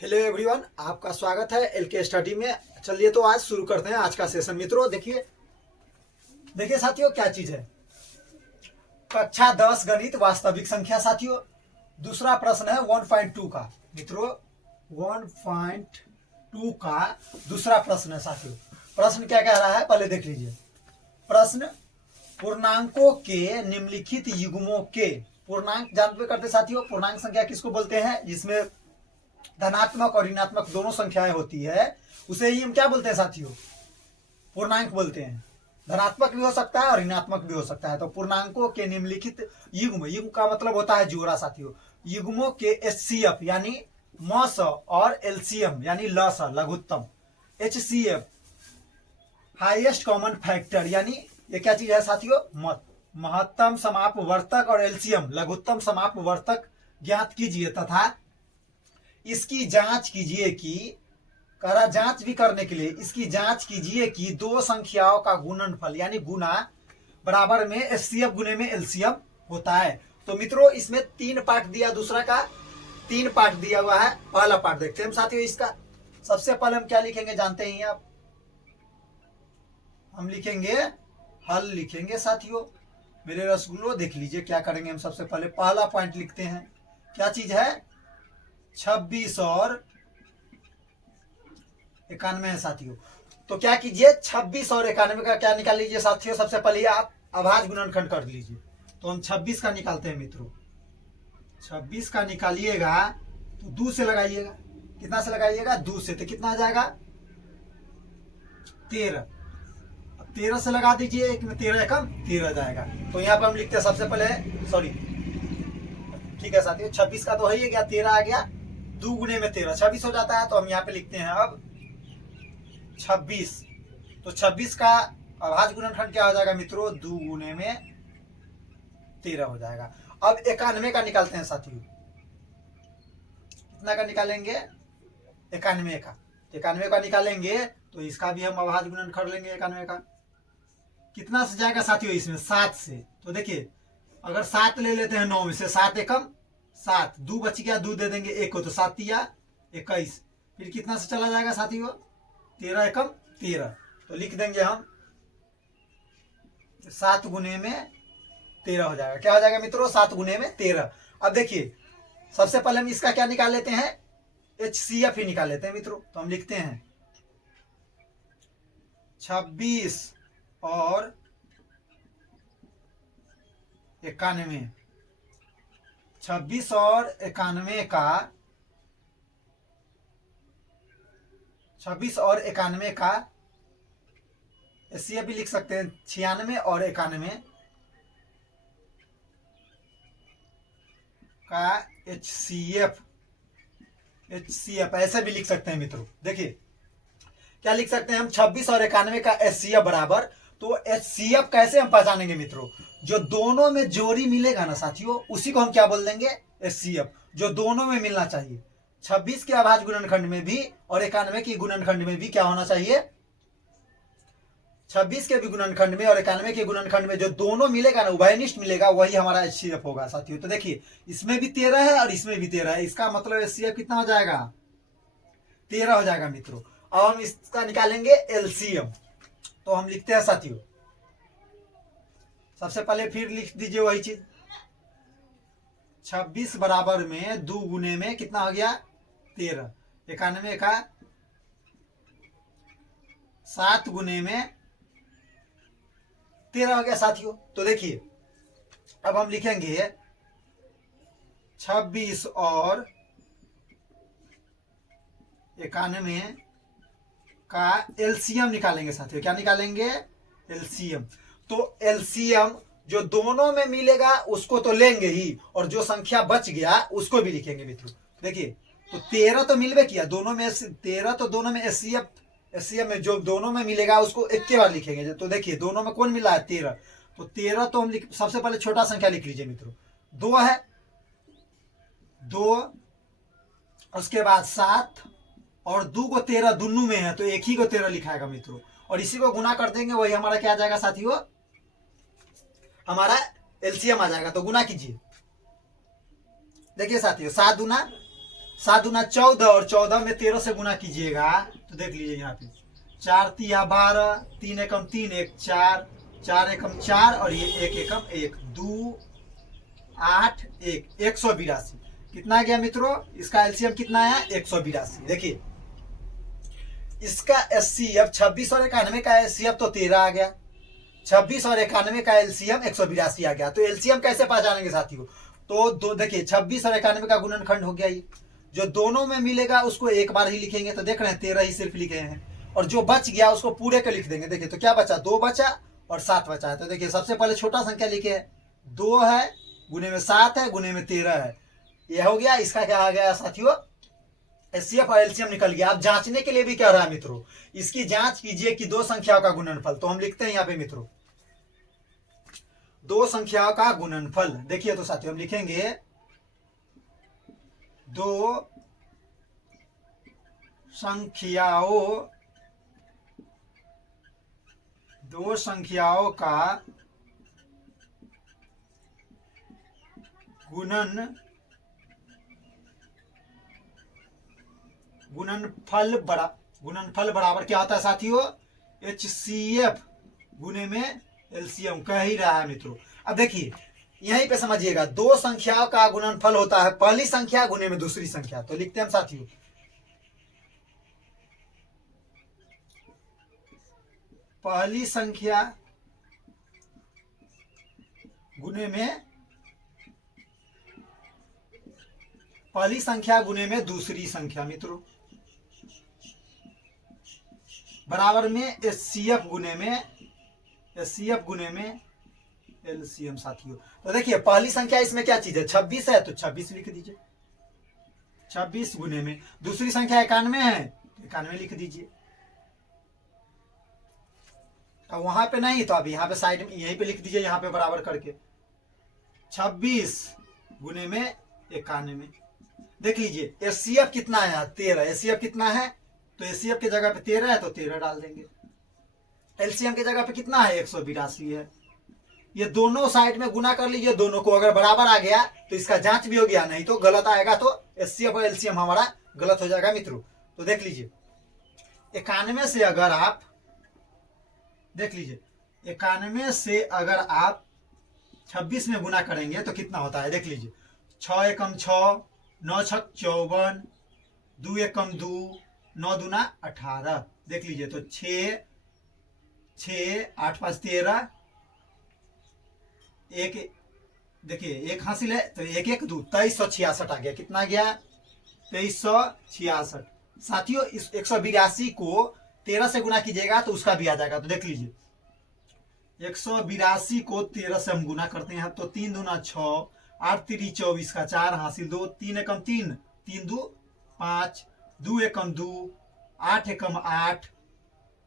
Hello everyone, आपका स्वागत है एलके स्टडी में। चलिए तो आज शुरू करते हैं आज का सेशन। मित्रों देखिए देखिए साथियों, क्या चीज है। कक्षा 10 गणित वास्तविक संख्या साथियों। दूसरा प्रश्न है 1.2 का। मित्रों 1.2 का दूसरा प्रश्न है साथियों। प्रश्न क्या कह रहा है पहले देख लीजिए। प्रश्न पूर्णांकों के निम्नलिखित युग्मों के, पूर्णांक जानते करते साथियों, पूर्णांक संख्या किसको बोलते हैं जिसमें धनात्मक और ऋणात्मक दोनों संख्याएं होती है, उसे ही हम क्या बोलते हैं साथियों, पूर्णांक बोलते हैं। धनात्मक भी हो सकता है और ऋणात्मक भी हो सकता है। तो पूर्णांकों के निम्नलिखित युग्म, युग्म का मतलब होता है जोड़ा साथियों। युग्मों के एचसीएफ यानी मस और एलसीएम यानी लस लघुत्तम, एचसीएफ हाईएस्ट कॉमन फैक्टर यानी ये क्या चीज है साथियों, महत्तम समापवर्तक, और एलसीएम लघुत्तम समापवर्तक ज्ञात कीजिए तथा इसकी जांच कीजिए कि जांच भी करने के लिए इसकी जांच कीजिए कि दो संख्याओं का गुणनफल यानी गुना बराबर में एचसीएफ गुने में एलसीएम होता है। तो मित्रों इसमें 3 पार्ट दिया, दूसरा का 3 पार्ट दिया हुआ है। पहला पार्ट देखते हैं साथियों इसका। सबसे पहले हम क्या लिखेंगे जानते हैं आप, हम लिखेंगे हल लिखेंगे साथियों। मेरे रसगुल्लो देख लीजिए क्या करेंगे हम। सबसे पहले पहला पॉइंट लिखते हैं, क्या चीज है, 26 और 91 है साथियों। तो क्या कीजिए 26 और 91 का क्या निकाल लीजिए साथियों। सबसे पहले आप अभाज्य गुणनखंड कर लीजिए। तो हम 26 का निकालते हैं मित्रों। 26 का निकालिएगा तो 2 से लगाइएगा। कितना से लगाइएगा, 2 से। तो कितना आ जाएगा 13। 13 से लगा दीजिए, एक में 13 एकम 13 जाएगा। तो यहाँ पर हम लिखते हैं सबसे पहले, सॉरी ठीक है साथियों, 26 का तो है ही गया, 13 आ गया, 2 गुने में 13 26 हो जाता है। तो हम यहाँ पे लिखते हैं अब 26। तो 26 का अभाज्य गुणनखंड क्या हो जाएगा मित्रों, 2 गुने में 13 हो जाएगा। अब 91 का निकालते हैं साथियों। कितना का निकालेंगे, 91 का। 91 का निकालेंगे तो इसका भी हम अभाज्य गुणन कर लेंगे। 91 का कितना से जाएगा साथियों, इसमें 7 से। तो देखिए अगर 7 ले लेते हैं 9 में से, 7 एकम 7, 2 बच गया, 2 दे देंगे 1 को, तो 7 या 21। फिर कितना से चला जाएगा साथियों, 13 एकम 13। तो लिख देंगे हम 7 गुने में 13 हो जाएगा। क्या हो जाएगा मित्रों, 7 गुने में 13। अब देखिए सबसे पहले हम इसका क्या निकाल लेते हैं, एचसीएफ ही निकाल लेते हैं मित्रों। तो हम लिखते हैं 26 और 91। 26 और 91 का, 26 और 91 का एचसीएफ भी लिख सकते हैं। 96 और 91 का एचसीएफ ऐसे भी लिख सकते हैं मित्रों। देखिए क्या लिख सकते हैं हम, 26 और 91 का एचसीएफ बराबर। तो एचसीएफ कैसे हम पहचानेंगे मित्रों, जो दोनों में जोड़ी मिलेगा ना साथियों, उसी को हम क्या बोल देंगे, एचसीएफ। जो दोनों में मिलना चाहिए, 26 के अभाज्य गुणनखंड में भी और 91 के गुणनखंड में भी क्या होना चाहिए, 26 के भी गुणनखंड में और 91 के गुणनखंड में जो दोनों मिलेगा ना, उभयनिष्ठ मिलेगा, वही हमारा एचसीएफ होगा साथियों। तो देखिए इसमें भी 13 है और इसमें भी 13 है, इसका मतलब एचसीएफ कितना हो जाएगा, 13 हो जाएगा मित्रों। अब हम इसका निकालेंगे एलसीएम। तो हम लिखते हैं साथियों, सबसे पहले फिर लिख दीजिए वही चीज, 26 बराबर में 2 गुने में कितना हो गया 13, 91 का 7 गुने में 13 हो गया साथियों। तो देखिए अब हम लिखेंगे 26 और 91 का एलसीएम निकालेंगे साथियों। क्या निकालेंगे, एलसीएम। तो एलसीएम जो दोनों में मिलेगा उसको तो लेंगे ही, और जो संख्या बच गया उसको भी लिखेंगे मित्रों। देखिए तो 13 तो मिलवे किया दोनों में, 13 तो दोनों में एचसीएफ में जो दोनों में मिलेगा उसको एक के बार लिखेंगे। तो देखिए दोनों में कौन मिला है, 13। तो 13 तो हम सबसे पहले छोटा संख्या लिख लीजिए मित्रों, 2 है, 2, उसके बाद 7 और 2 को 13 दोनों में है, तो एक ही को 13 लिखाएगा मित्रों। और इसी को गुना कर देंगे, वही हमारा क्या आ जाएगा साथियों, हमारा एलसीएम आ जाएगा। तो गुना कीजिए, देखिए साथियों 7 दूना 7 दूना 14 और 14 में 13 से गुना कीजिएगा तो देख लीजिए यहाँ पे 4 तिया 12, 3 एकम 3, 1 4, 4 एकम 4 और ये 1 एकम 1, 2 8 1, 182। कितना गया मित्रों? इसका एलसीएम कितना आया? 182। देखिए इसका एचसीएफ 26 और 91 का एचसीएफ तो 13 आ गया, 26 और 91 का एलसीएम 182 आ गया। तो एलसीएम कैसे पहचानेंगे साथियों? तो दो देखिए 26 और 91 का गुणनखंड हो गया, ये जो दोनों में मिलेगा उसको एक बार ही लिखेंगे, तो देख रहे हैं 13 ही सिर्फ लिखे हैं, और जो बच गया उसको पूरे का लिख देंगे। देखिए तो क्या बचा? 2 बचा और 7 बचा है। तो देखिए सबसे पहले छोटा संख्या लिखे है, 2 है, गुने में 7 है, गुने में 13 है, यह हो गया। इसका क्या आ गया साथियों? एचसीएफ और एलसीएम निकल गया। आप जांचने के लिए भी क्या रहा है मित्रों, इसकी जांच कीजिए कि दो संख्याओं का गुणनफल। तो हम लिखते हैं यहाँ पे मित्रों दो संख्याओं का गुणनफल। देखिए तो साथियों हम लिखेंगे दो संख्याओं का गुणनफल बराबर क्या होता है साथियों? एचसीएफ गुने में एलसीएम। कह ही रहा है मित्रों। अब देखिए यहीं पे समझिएगा, दो संख्याओं का गुणनफल होता है पहली संख्या गुने में दूसरी संख्या। तो लिखते हैं हम साथियों पहली संख्या गुने में दूसरी संख्या मित्रों, बराबर में एचसीएफ गुने में एलसीएम साथियों। तो देखिए पहली संख्या इसमें क्या चीज है? 26 है, तो 26 लिख दीजिए 26 गुने में। दूसरी संख्या 91 है, तो 91 लिख दीजिए। अब वहां पे नहीं तो अब यहाँ पे साइड में यहीं पे लिख दीजिए, यहाँ पे बराबर करके 26 गुने में 91। देख लीजिए एचसीएफ कितना है? 13। एचसीएफ कितना है? तो एचसीएफ की जगह पे 13 है तो 13 डाल देंगे। एलसीएम की जगह पे कितना है? 182 है। ये दोनों साइड में गुना कर लीजिए, दोनों को अगर बराबर आ गया तो इसका जांच भी हो गया, नहीं तो गलत आएगा तो एचसीएफ और एलसीएम हमारा गलत हो जाएगा मित्रों। तो देख लीजिए 91 से अगर आप देख लीजिए 91 से अगर आप 26 में गुना करेंगे तो कितना होता है? देख लीजिए 6 एकम 6, 9 छक 54, 2 एकम 2, 9 दूना 18। देख लीजिए तो 6 8 5 13, एक देखिए एक हासिल है तो 1 1 2 2366 आ गया। कितना गया? 2366। साथियों इस 182 को 13 से गुना कीजिएगा तो उसका भी आ जाएगा। तो देख लीजिए 182 को 13 से हम गुना करते हैं तो 3 दूना 6, 8 3 24 का 4 हासिल 2, 3 एकम 3, 3 2 5, 2 एकम 2, 8 एकम 8,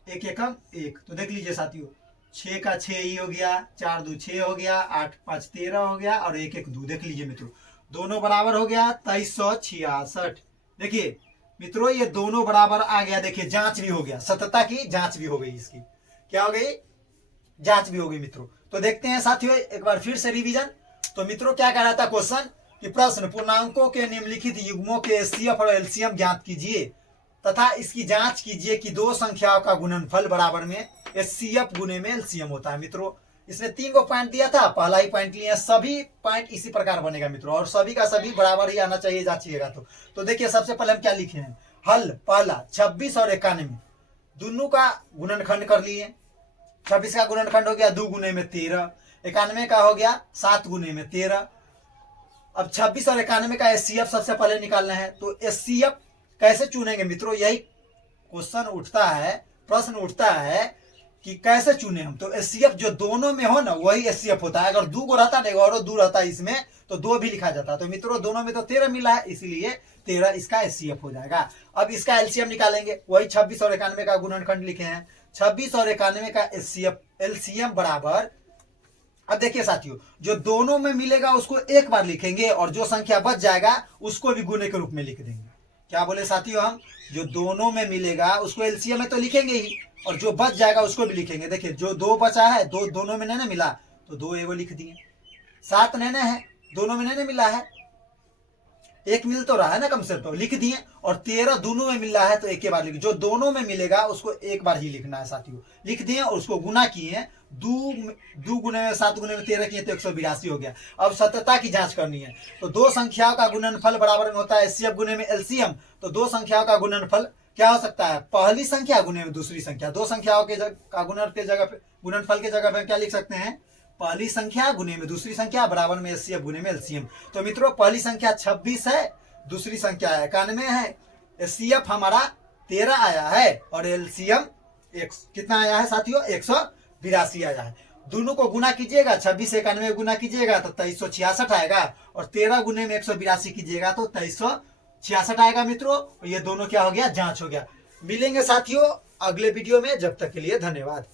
1 एकम 1। तो देख लीजिए साथियों 6 का 6 ही हो गया, 4 2 6 हो गया, 8 5 13 हो गया और 1 1 2। देख लीजिए मित्रों दोनों बराबर हो गया 2366। देखिए मित्रों ये दोनों बराबर आ गया। देखिए जांच भी हो गया, सत्यता की जांच भी हो गई। इसकी क्या हो गई? जांच भी हो गई मित्रों। तो देखते हैं साथियों एक बार फिर से रिवीजन। तो मित्रों क्या कह रहा था क्वेश्चन कि प्रश्न पूर्णांकों के निम्नलिखित युग्मों के एचसीएफ और एलसीएम ज्ञात कीजिए तथा इसकी जांच कीजिए कि दो संख्याओं का गुणनफल बराबर में एचसीएफ गुने में एलसीएम होता है। मित्रों इसमें 3 को पॉइंट दिया था, पहला ही पॉइंट लिया, सभी पॉइंट इसी प्रकार बनेगा मित्रों, और सभी का सभी बराबर ही आना चाहिए जांचिएगा। तो देखिए सबसे पहले हम क्या लिखे हैं? हल पहला 26 और 91 दोनों का गुणनखंड कर लिए। 26 का गुणनखंड हो गया 2 गुने में 13, 91 का हो गया 7 गुने में 13। अब 26 और 91 का एचसीएफ सबसे पहले निकालना है। तो एचसीएफ कैसे चुनेंगे मित्रों? यही क्वेश्चन उठता है, प्रश्न उठता है कि कैसे चुने हम। तो एचसीएफ जो दोनों में हो ना वही एचसीएफ होता है। अगर 2 को रहता ना और 2 रहता इसमें तो 2 भी लिखा जाता। तो मित्रों दोनों में तो 13 मिला है, इसीलिए 13 इसका एचसीएफ हो जाएगा। अब इसका एलसीएम निकालेंगे, वही 26 और 91 का गुणनखंड लिखे हैं। 26 और 91 का एचसीएफ एलसीएम बराबर, अब देखिए साथियों जो दोनों में मिलेगा उसको एक बार लिखेंगे और जो संख्या बच जाएगा उसको भी गुने के रूप में लिख देंगे। क्या बोले साथियों? हम जो दोनों में मिलेगा उसको एलसीएम में तो लिखेंगे ही, और जो बच जाएगा उसको भी लिखेंगे। देखिए जो 2 बचा है, दोनों में नहीं मिला तो 2 एगो लिख दिए। 7 नहीं है, दोनों में नहीं मिला है, एक मिल तो रहा है ना कम से कम, लिख दिए। और 13 दोनों में मिल रहा है तो एक ही बार लिख, जो दोनों में मिलेगा उसको एक बार ही लिखना है साथियों। लिख दिए और उसको गुना किए, 2 गुने में 7 गुने में 13 किए तो 182 हो गया। अब सत्यता की जांच करनी है, तो दो संख्याओं का गुणनफल बराबर में होता है एचसीएफ गुने में एलसीएम। तो दो संख्याओं का गुणनफल क्या हो सकता है, पहली संख्या गुने में दूसरी संख्या। दो संख्याओं के गुणनफल के जगह पे क्या लिख सकते हैं, पहली संख्या गुने में दूसरी संख्या बराबर में एचसीएफ गुने में एलसीएम। तो मित्रों पहली संख्या 26 है, दूसरी संख्या 91 है, एचसीएफ हमारा 13 आया है और एलसीएम कितना आया है साथियों, 182 आया है। दोनों को गुना कीजिएगा, 26 से 91 गुना कीजिएगा तो 2366 आएगा, और 13 गुने में 182 कीजिएगा तो 2366 आएगा मित्रों। ये दोनों क्या हो गया, जांच हो गया। मिलेंगे साथियों अगले वीडियो में, जब तक के लिए धन्यवाद।